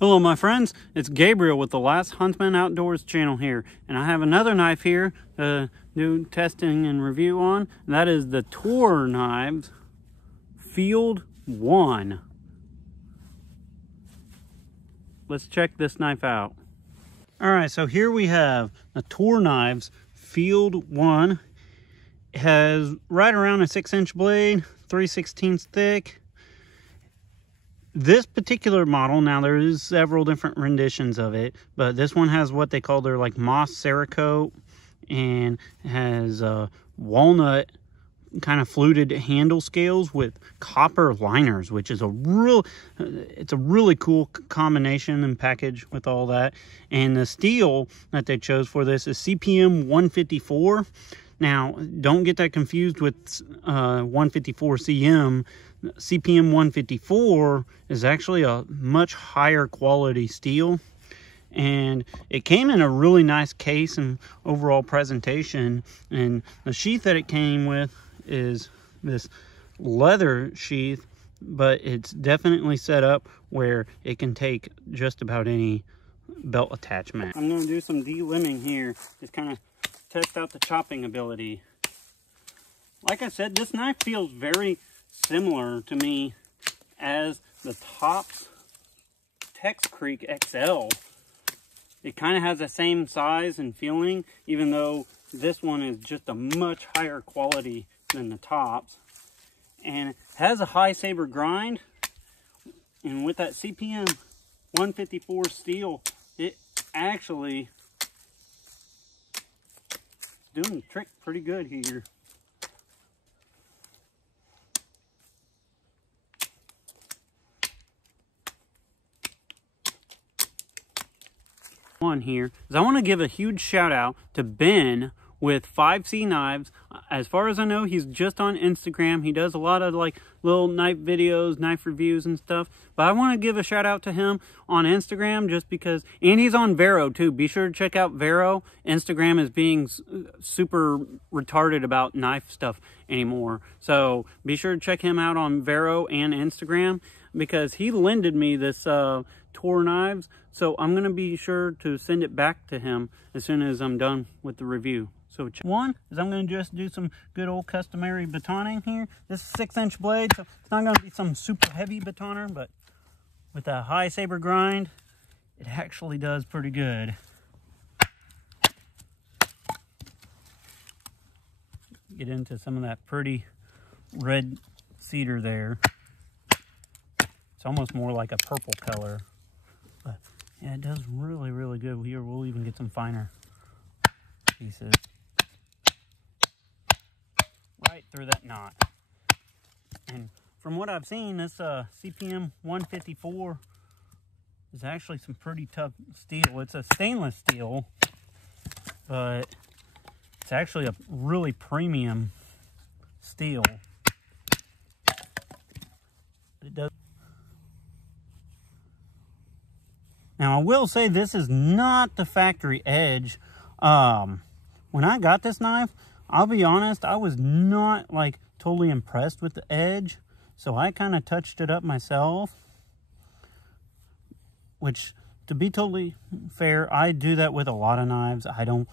Hello my friends, it's Gabriel with the Last Huntsman Outdoors channel here, and I have another knife here to do testing and review on, and that is the Toor Knives Field 1. Let's check this knife out. Alright, so here we have the Toor Knives Field 1. It has right around a 6-inch blade, 3/16 thick. This particular model, now there is several different renditions of it, but this one has what they call their like moss Cerakote, and has walnut kind of fluted handle scales with copper liners, which is it's a really cool combination and package with all that. And the steel that they chose for this is CPM 154. Now, don't get that confused with 154 CM. CPM 154 is actually a much higher quality steel, and it came in a really nice case and overall presentation. And the sheath that it came with is this leather sheath, but it's definitely set up where it can take just about any belt attachment. I'm going to do some delimming here, just kind of test out the chopping ability. Like I said, this knife feels very similar to me as the Tops Tex Creek XL. It kind of has the same size and feeling, even though this one is just a much higher quality than the Tops. And it has a high saber grind, and with that CPM 154 steel, it actually is doing the trick pretty good here. On here is I want to give a huge shout out to Ben with 5C Knives. As far as I know, he's just on Instagram. He does a lot of like little knife videos, knife reviews and stuff, but I want to give a shout out to him on Instagram just because, and he's on Vero too. Be sure to check out Vero. Instagram is being super retarded about knife stuff anymore, so be sure to check him out on Vero and Instagram, because he lended me this Toor Knives, so I'm going to be sure to send it back to him as soon as I'm done with the review. So one is I'm going to just do some good old customary batoning here. This is a 6-inch blade, so it's not going to be some super heavy batoner, but with a high saber grind, it actually does pretty good. Get into some of that pretty red cedar there. It's almost more like a purple color, but yeah, it does really, really good. Here, we'll even get some finer pieces right through that knot. And from what I've seen, this CPM 154 is actually some pretty tough steel. It's a stainless steel, but it's actually a really premium steel. It does. Now, I will say this is not the factory edge. When I got this knife, I'll be honest, I was not like totally impressed with the edge. So I kind of touched it up myself, which, to be totally fair, I do that with a lot of knives. I don't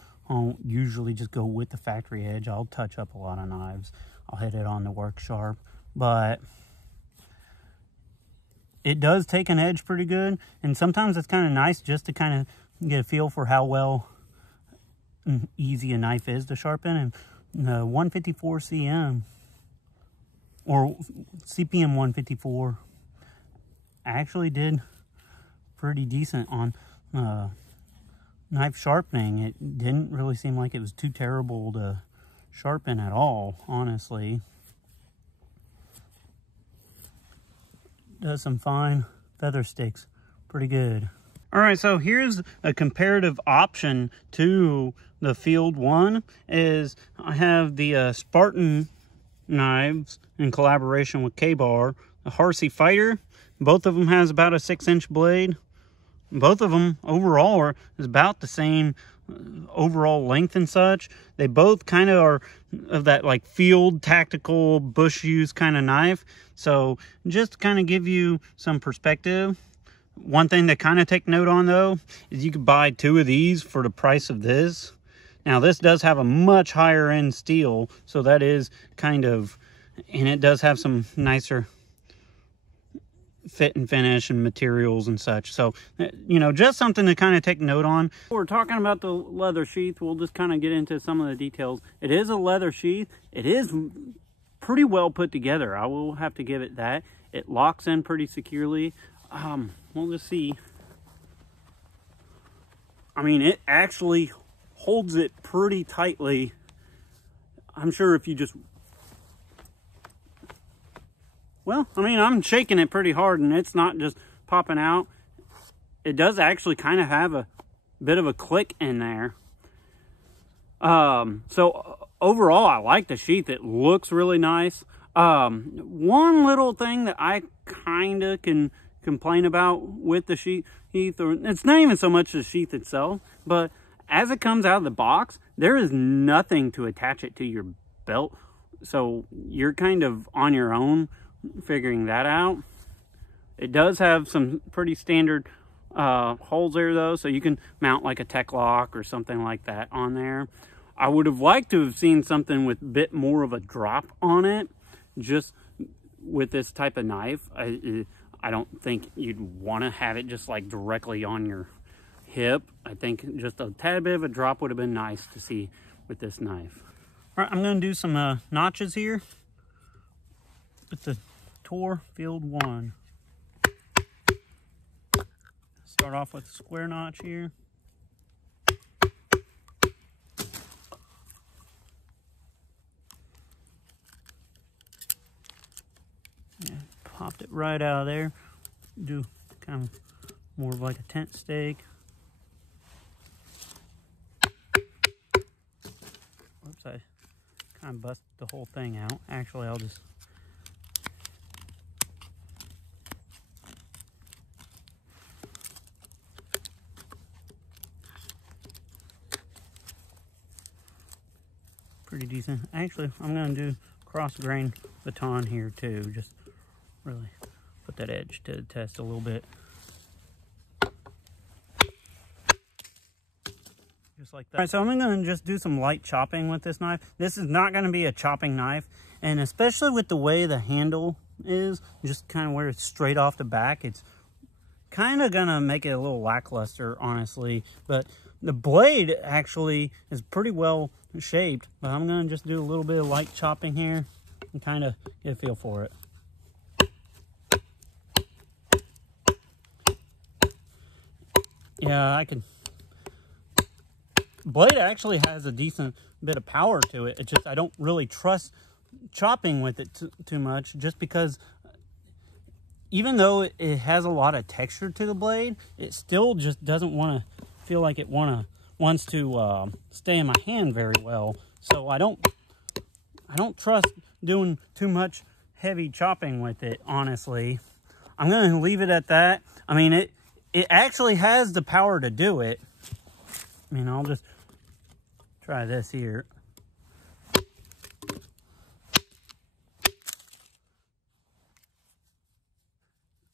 usually just go with the factory edge. I'll touch up a lot of knives. I'll hit it on the work sharp, but it does take an edge pretty good, and sometimes it's kind of nice just to kind of get a feel for how well and easy a knife is to sharpen. And the 154 CM or CPM 154 actually did pretty decent on knife sharpening. It didn't really seem like it was too terrible to sharpen at all, honestly. Does some fine feather sticks pretty good. All right, so here's a comparative option to the Field 1. Is I have the Spartan knives in collaboration with K-Bar, the Harsey Fighter. Both of them has about a 6-inch blade. Both of them overall is about the same overall length and such. They both kind of are of that like field tactical bush use kind of knife. So just to kind of give you some perspective, One thing to kind of take note on though, is you could buy 2 of these for the price of this. Now this does have a much higher end steel, so that is kind of, and it does have some nicer fit and finish and materials and such. So, you know, just something to kind of take note on. We're talking about the leather sheath. We'll just kind of get into some of the details. It is a leather sheath. It is pretty well put together. I will have to give it that. It locks in pretty securely. We'll just see. I mean, it actually holds it pretty tightly. I'm sure if you just, well, I mean, I'm shaking it pretty hard and it's not just popping out. It does actually kind of have a bit of a click in there. So overall, I like the sheath. It looks really nice. One little thing that I kind of can complain about with the sheath, or it's not even so much the sheath itself, but as it comes out of the box, there is nothing to attach it to your belt. So you're kind of on your own figuring that out. It does have some pretty standard holes there though, so you can mount like a tech lock or something like that on there. I would have liked to have seen something with a bit more of a drop on it, just with this type of knife. I don't think you'd want to have it just like directly on your hip. I think just a tad bit of a drop would have been nice to see with this knife. All right, I'm going to do some notches here with the Toor Field 1. Start off with a square notch here. Yeah, popped it right out of there. Do kind of more of like a tent stake. Oops, I kind of busted the whole thing out. Actually, I'll just pretty decent. Actually, I'm going to do cross grain baton here too. Just really put that edge to the test a little bit. Just like that. All right, so I'm going to just do some light chopping with this knife. This is not going to be a chopping knife, and especially with the way the handle is, just kind of where it's straight off the back, it's kind of going to make it a little lackluster, honestly. But the blade actually is pretty well shaped, but I'm going to just do a little bit of light chopping here and kind of get a feel for it. Yeah, I can. Blade actually has a decent bit of power to it. It's just I don't really trust chopping with it too much, just because even though it has a lot of texture to the blade, it still just doesn't want to feel like it wants to stay in my hand very well. So I don't trust doing too much heavy chopping with it, honestly. I'm going to leave it at that. I mean, it actually has the power to do it. I mean, I'll just try this here.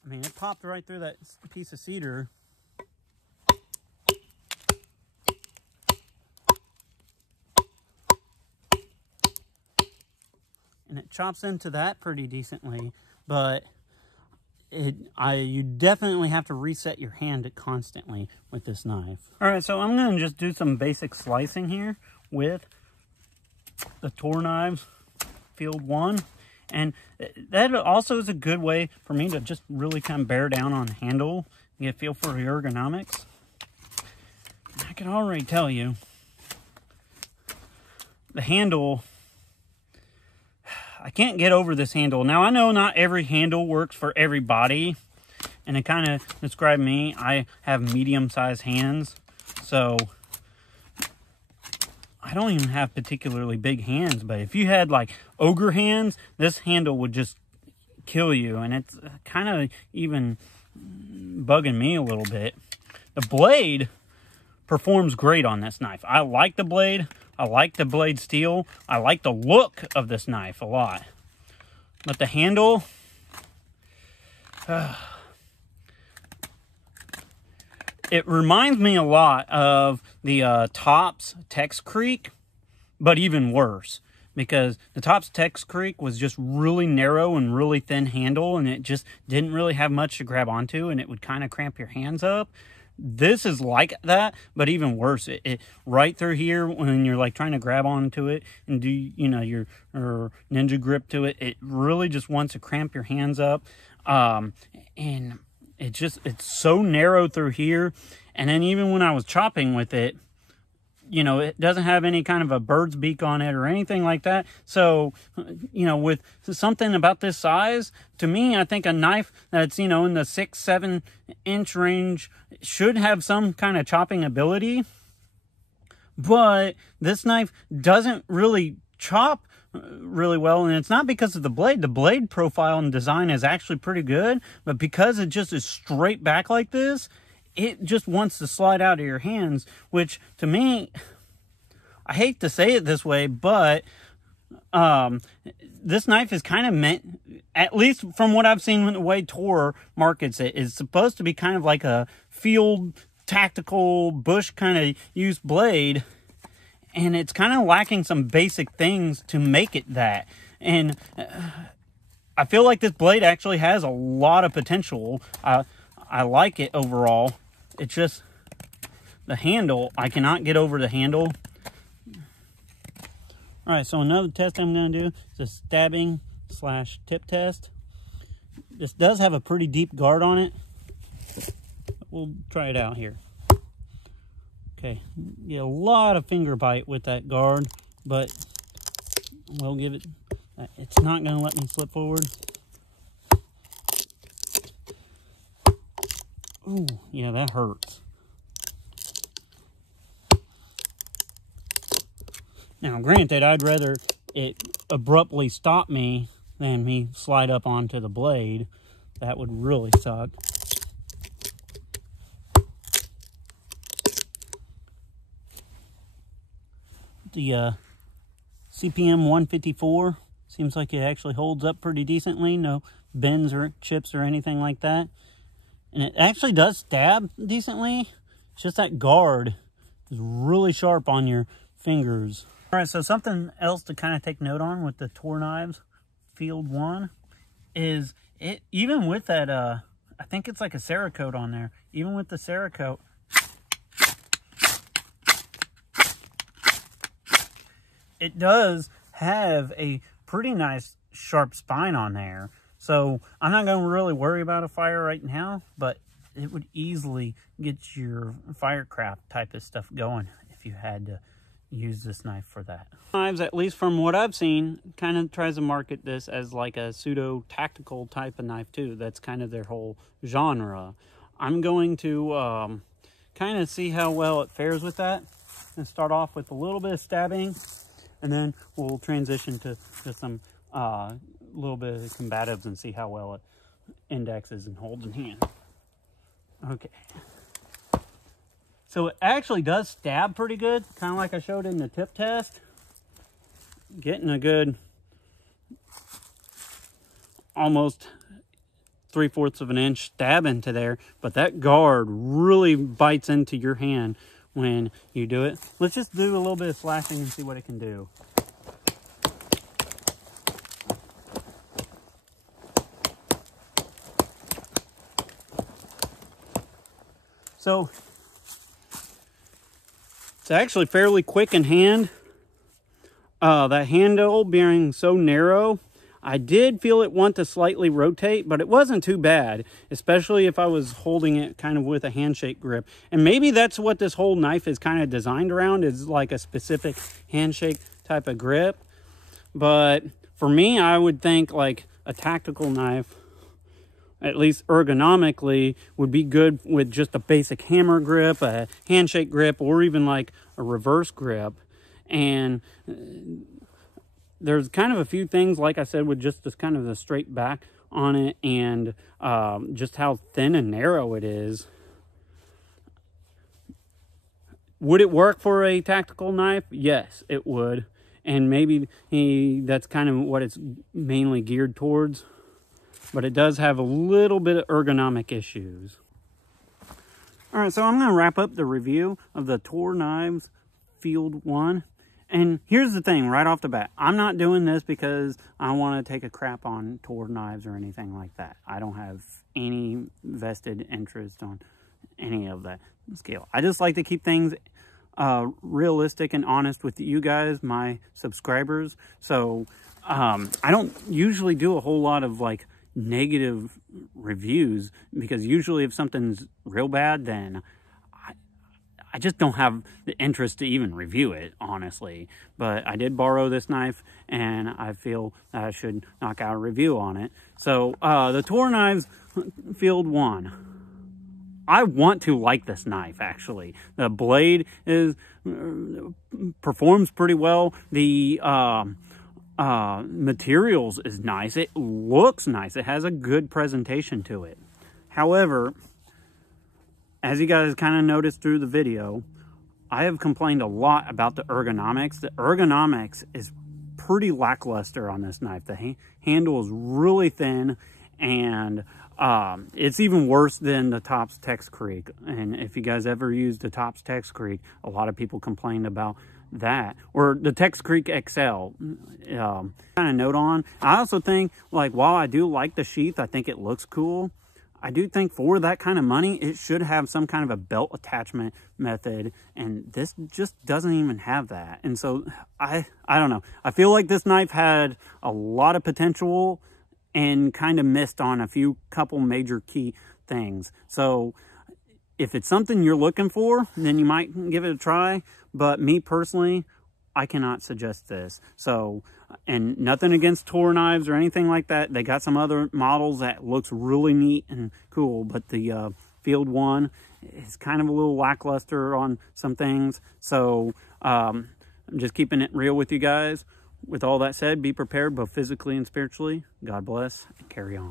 I mean, it popped right through that piece of cedar. And it chops into that pretty decently, but you definitely have to reset your hand constantly with this knife. All right, so I'm going to just do some basic slicing here with the Toor Knives Field 1. And that also is a good way for me to just really kind of bear down on the handle and get a feel for the ergonomics. I can already tell you, the handle, I can't get over this handle. Now, I know not every handle works for every body, and it kind of described me. I have medium-sized hands, so I don't even have particularly big hands, but if you had like ogre hands, this handle would just kill you, and it's kind of even bugging me a little bit. The blade performs great on this knife. I like the blade. I like the blade steel. I like the look of this knife a lot. But the handle, It reminds me a lot of the Tops Tex Creek, but even worse. Because the Tops Tex Creek was just really narrow and really thin handle, and it just didn't really have much to grab onto, and it would kind of cramp your hands up. This is like that, but even worse. It right through here, when you're like trying to grab onto it and do, you know, your ninja grip to it, it really just wants to cramp your hands up. And it's so narrow through here. And then even when I was chopping with it, you know, it doesn't have any kind of a bird's beak on it or anything like that. So, you know, with something about this size, to me, I think a knife that's, you know, in the 6-7 inch range should have some kind of chopping ability. But this knife doesn't really chop really well, and it's not because of the blade. The blade profile and design is actually pretty good, but because it just is straight back like this, it just wants to slide out of your hands, which to me, I hate to say it this way, but this knife is kind of meant, at least from what I've seen with the way Toor markets it, is supposed to be kind of like a field tactical bush kind of use blade, and it's kind of lacking some basic things to make it that. And I feel like this blade actually has a lot of potential. I like it overall. It's just the handle. I cannot get over the handle. All right, so another test I'm going to do is a stabbing / tip test. This does have a pretty deep guard on it. We'll try it out here. Okay, get a lot of finger bite with that guard, but we'll give it, it's not going to let me slip forward. Ooh, yeah, that hurts. Now, granted, I'd rather it abruptly stop me than me slide up onto the blade. That would really suck. The CPM 154 seems like it actually holds up pretty decently. No bends or chips or anything like that. And it actually does stab decently. It's just that guard is really sharp on your fingers. All right, so something else to kind of take note on with the Toor Knives Field 1 is it, even with that, I think it's like a Cerakote on there. Even with the Cerakote, it does have a pretty nice sharp spine on there. So I'm not going to really worry about a fire right now, but it would easily get your firecraft type of stuff going if you had to use this knife for that. Knives, at least from what I've seen, kind of tries to market this as like a pseudo tactical type of knife too. That's kind of their whole genre. I'm going to kind of see how well it fares with that and start off with a little bit of stabbing, and then we'll transition to some little bit of combatives and see how well it indexes and holds in hand. Okay. So it actually does stab pretty good, kind of like I showed in the tip test. Getting a good almost 3/4 of an inch stab into there, but that guard really bites into your hand when you do it. Let's just do a little bit of slashing and see what it can do. So it's actually fairly quick in hand. That handle being so narrow, I did feel it want to slightly rotate, but it wasn't too bad, especially if I was holding it kind of with a handshake grip. And maybe that's what this whole knife is kind of designed around, is like a specific handshake type of grip. But for me, I would think like a tactical knife, at least ergonomically, would be good with just a basic hammer grip, a handshake grip, or even like a reverse grip. And there's kind of a few things, like I said, with just this kind of the straight back on it, and just how thin and narrow it is. Would it work for a tactical knife? Yes, it would. And maybe that's kind of what it's mainly geared towards. But it does have a little bit of ergonomic issues. All right, so I'm going to wrap up the review of the Toor Knives Field 1. And here's the thing, right off the bat. I'm not doing this because I want to take a crap on Toor knives or anything like that. I don't have any vested interest on any of that scale. I just like to keep things realistic and honest with you guys, my subscribers. So I don't usually do a whole lot of like negative reviews, because usually if something's real bad, then I just don't have the interest to even review it, honestly. But I did borrow this knife, and I feel that I should knock out a review on it. So, the Toor Knives Field 1. I want to like this knife, actually. The blade performs pretty well. The materials is nice. It looks nice. It has a good presentation to it. However, as you guys kind of noticed through the video, I have complained a lot about the ergonomics. The ergonomics is pretty lackluster on this knife. The handle is really thin, and it's even worse than the Tops Tex Creek. And if you guys ever used the Tops Tex Creek, a lot of people complained about that. Or the Tex Creek XL. Kind of note on, I also think, like, while I do like the sheath, I think it looks cool, I do think for that kind of money, it should have some kind of a belt attachment method, and this just doesn't even have that. And so I don't know. I feel like this knife had a lot of potential and kind of missed on a couple major key things. So if it's something you're looking for, then you might give it a try. But me personally, I cannot suggest this. So, and nothing against Toor knives or anything like that. They got some other models that looks really neat and cool, but the Field 1 is kind of a little lackluster on some things. So, I'm just keeping it real with you guys. With all that said, be prepared both physically and spiritually. God bless, and carry on.